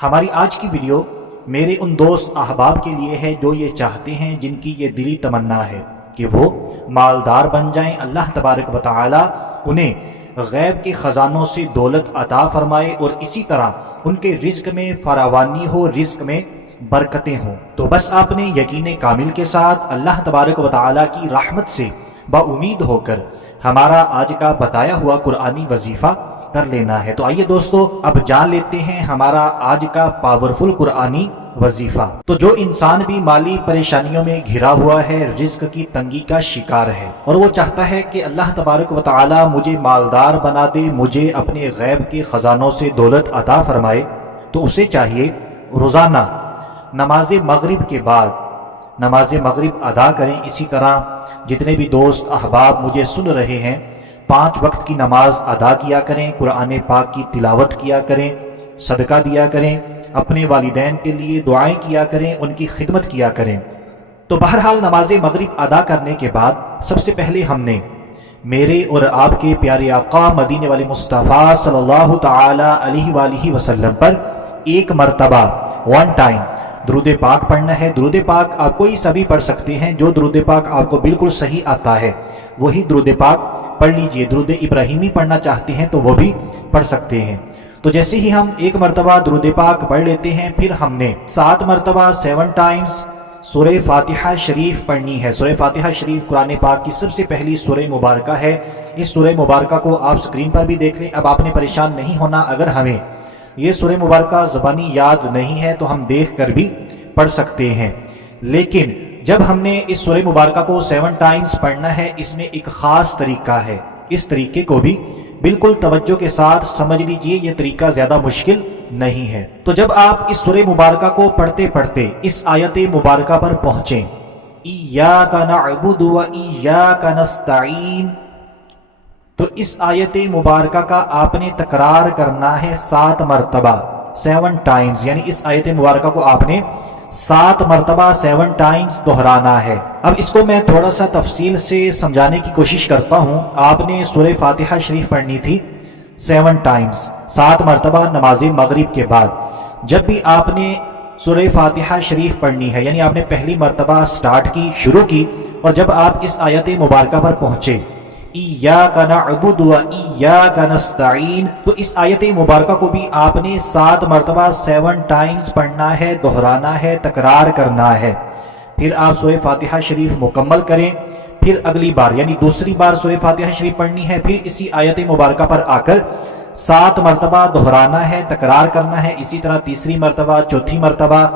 ہماری آج کی ویڈیو میرے ان دوست احباب کے لیے ہے جو یہ چاہتے ہیں، جن کی یہ دلی تمنا ہے کہ وہ مالدار بن جائیں، اللہ تبارک و تعالی انہیں غیب کے خزانوں سے دولت عطا فرمائے اور اسی طرح ان کے رزق میں فراوانی ہو، رزق میں برکتیں ہوں۔ تو بس آپ نے یقین کامل کے ساتھ اللہ تبارک و تعالی کی رحمت سے با امید ہو کر ہمارا آج کا بتایا ہوا قرآنی وظیفہ کر لینا ہے۔ تو آئیے دوستو اب جان لیتے ہیں ہمارا آج کا پاورفل قرآنی وظیفہ۔ تو جو انسان بھی مالی پریشانیوں میں گھرا ہوا ہے، رزق کی تنگی کا شکار ہے اور وہ چاہتا ہے کہ اللہ تبارک و تعالی مجھے مالدار بنا دے، مجھے اپنے غیب کے خزانوں سے دولت عطا فرمائے، تو اسے چاہیے روزانہ نماز مغرب کے بعد نماز مغرب ادا کریں۔ اسی طرح جتنے بھی دوست احباب مجھے سن رہے ہیں، 5 وقت کی نماز ادا کیا کریں، قرآن پاک کی تلاوت کیا کریں، صدقہ دیا کریں، اپنے والدین کے لیے دعائیں کیا کریں، ان کی خدمت کیا کریں۔ تو بہرحال نماز مغرب ادا کرنے کے بعد سب سے پہلے ہم نے میرے اور آپ کے پیارے آقا مدینے والے مصطفیٰ صلی اللہ تعالی علیہ وآلہ وسلم پر ایک مرتبہ 1 ٹائم درود پاک پڑھنا ہے۔ درود پاک آپ کوئی سا بھی پڑھ سکتے ہیں، جو درود پاک آپ کو بالکل صحیح آتا ہے وہی درود پاک پڑھ لیجئے۔ درود ابراہیمی پڑھنا چاہتے ہیں تو وہ بھی پڑھ سکتے ہیں۔ تو جیسے ہی ہم ایک مرتبہ درود پاک پڑھ لیتے ہیں، پھر ہم نے 7 مرتبہ 7 ٹائمز سورہ فاتحہ شریف پڑھنی ہے۔ سورہ فاتحہ شریف قرآن پاک کی سب سے پہلی سورہ مبارکہ ہے۔ اس سورہ مبارکہ کو آپ سکرین پر بھی دیکھ لیں۔ اب آپ نے پریشان نہیں ہونا، اگر ہمیں یہ سورہ مبارکہ زبانی یاد نہیں ہے تو ہم دیکھ کر بھی پڑھ سکتے ہیں، لیکن جب ہم نے اس سورہ مبارکہ کو 7 ٹائمز پڑھنا ہے، اس میں ایک خاص طریقہ ہے۔ اس طریقے کو بھی بالکل توجہ کے ساتھ سمجھ لیجئے، یہ طریقہ زیادہ مشکل نہیں ہے۔ تو جب آپ اس سورہ مبارکہ کو پڑھتے پڑھتے اس آیت مبارکہ پر پہنچیں، ایاک نعبد و ایاک نستعین، تو اس آیت مبارکہ کا آپ نے تکرار کرنا ہے 7 مرتبہ 7 ٹائمز، یعنی اس آیت مبارکہ کو آپ نے 7 مرتبہ 7 ٹائمز دہرانا ہے۔ اب اس کو میں تھوڑا سا تفصیل سے سمجھانے کی کوشش کرتا ہوں۔ آپ نے سورہ فاتحہ شریف پڑھنی تھی 7 ٹائمز 7 مرتبہ نماز مغرب کے بعد۔ جب بھی آپ نے سورہ فاتحہ شریف پڑھنی ہے، یعنی آپ نے پہلی مرتبہ سٹارٹ کی، شروع کی، اور جب آپ اس آیت مبارکہ پر پہنچے ایاک نعبد و ایاک نستعین، تو اس آیت مبارکہ کو بھی آپ نے 7 مرتبہ 7 ٹائمز پڑھنا ہے، دہرانا ہے، تکرار کرنا ہے۔ پھر آپ سورہ فاتحہ شریف مکمل کریں، پھر اگلی بار یعنی دوسری بار سورہ فاتحہ شریف پڑھنی ہے، پھر اسی آیت مبارکہ پر آ کر 7 مرتبہ دہرانا ہے، تکرار کرنا ہے، اسی طرح تیسری مرتبہ، چوتھی مرتبہ،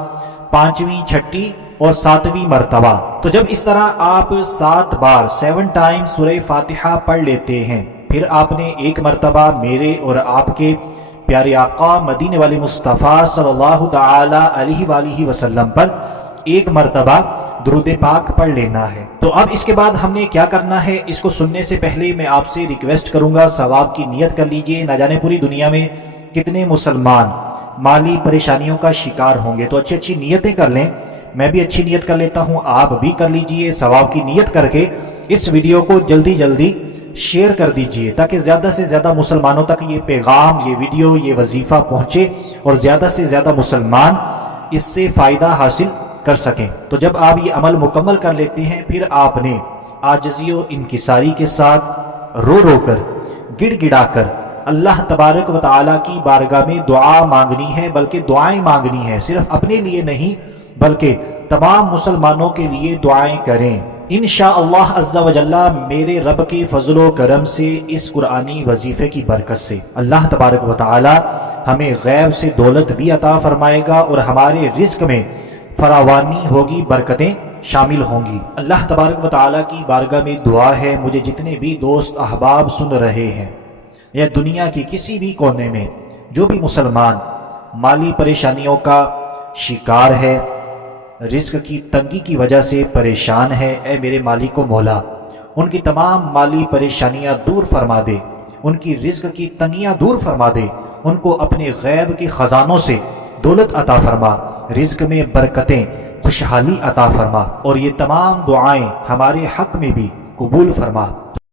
5ویں، 6ٹھی اور 7ویں مرتبہ۔ تو جب اس طرح آپ 7 بار 7 ٹائم سورہ فاتحہ پڑھ لیتے ہیں، پھر آپ نے ایک مرتبہ میرے اور آپ کے پیارے آقا مدینے والے مصطفیٰ صلی اللہ تعالی علیہ وآلہ وسلم پر ایک مرتبہ درود پاک پڑھ لینا ہے۔ تو اب اس کے بعد ہم نے کیا کرنا ہے، اس کو سننے سے پہلے میں آپ سے ریکویسٹ کروں گا، ثواب کی نیت کر لیجئے۔ نہ جانے پوری دنیا میں کتنے مسلمان مالی پریشانیوں کا شکار ہوں گے، تو اچھی اچھی نیتیں کر لیں۔ میں بھی اچھی نیت کر لیتا ہوں، آپ بھی کر لیجئے۔ ثواب کی نیت کر کے اس ویڈیو کو جلدی جلدی شیئر کر دیجئے، تاکہ زیادہ سے زیادہ مسلمانوں تک یہ پیغام، یہ ویڈیو، یہ وظیفہ پہنچے اور زیادہ سے زیادہ مسلمان اس سے فائدہ حاصل کر سکیں۔ تو جب آپ یہ عمل مکمل کر لیتے ہیں، پھر آپ نے عاجزی و انکساری کے ساتھ رو رو کر، گڑ گڑا کر اللہ تبارک و تعالی کی بارگاہ میں دعا مانگنی ہے، بلکہ دعائیں مانگنی ہے، صرف اپنے لیے نہیں بلکہ تمام مسلمانوں کے لیے دعائیں کریں۔ انشاءاللہ عز و جل میرے رب کے فضل و کرم سے، اس قرآنی وظیفے کی برکت سے اللہ تبارک و تعالی ہمیں غیب سے دولت بھی عطا فرمائے گا اور ہمارے رزق میں فراوانی ہوگی، برکتیں شامل ہوں گی۔ اللہ تبارک و تعالی کی بارگاہ میں دعا ہے، مجھے جتنے بھی دوست احباب سن رہے ہیں یا دنیا کی کسی بھی کونے میں جو بھی مسلمان مالی پریشانیوں کا شکار ہے، رزق کی تنگی کی وجہ سے پریشان ہے، اے میرے مالک و مولا ان کی تمام مالی پریشانیاں دور فرما دے، ان کی رزق کی تنگیاں دور فرما دے، ان کو اپنے غیب کے خزانوں سے دولت عطا فرما، رزق میں برکتیں، خوشحالی عطا فرما، اور یہ تمام دعائیں ہمارے حق میں بھی قبول فرما۔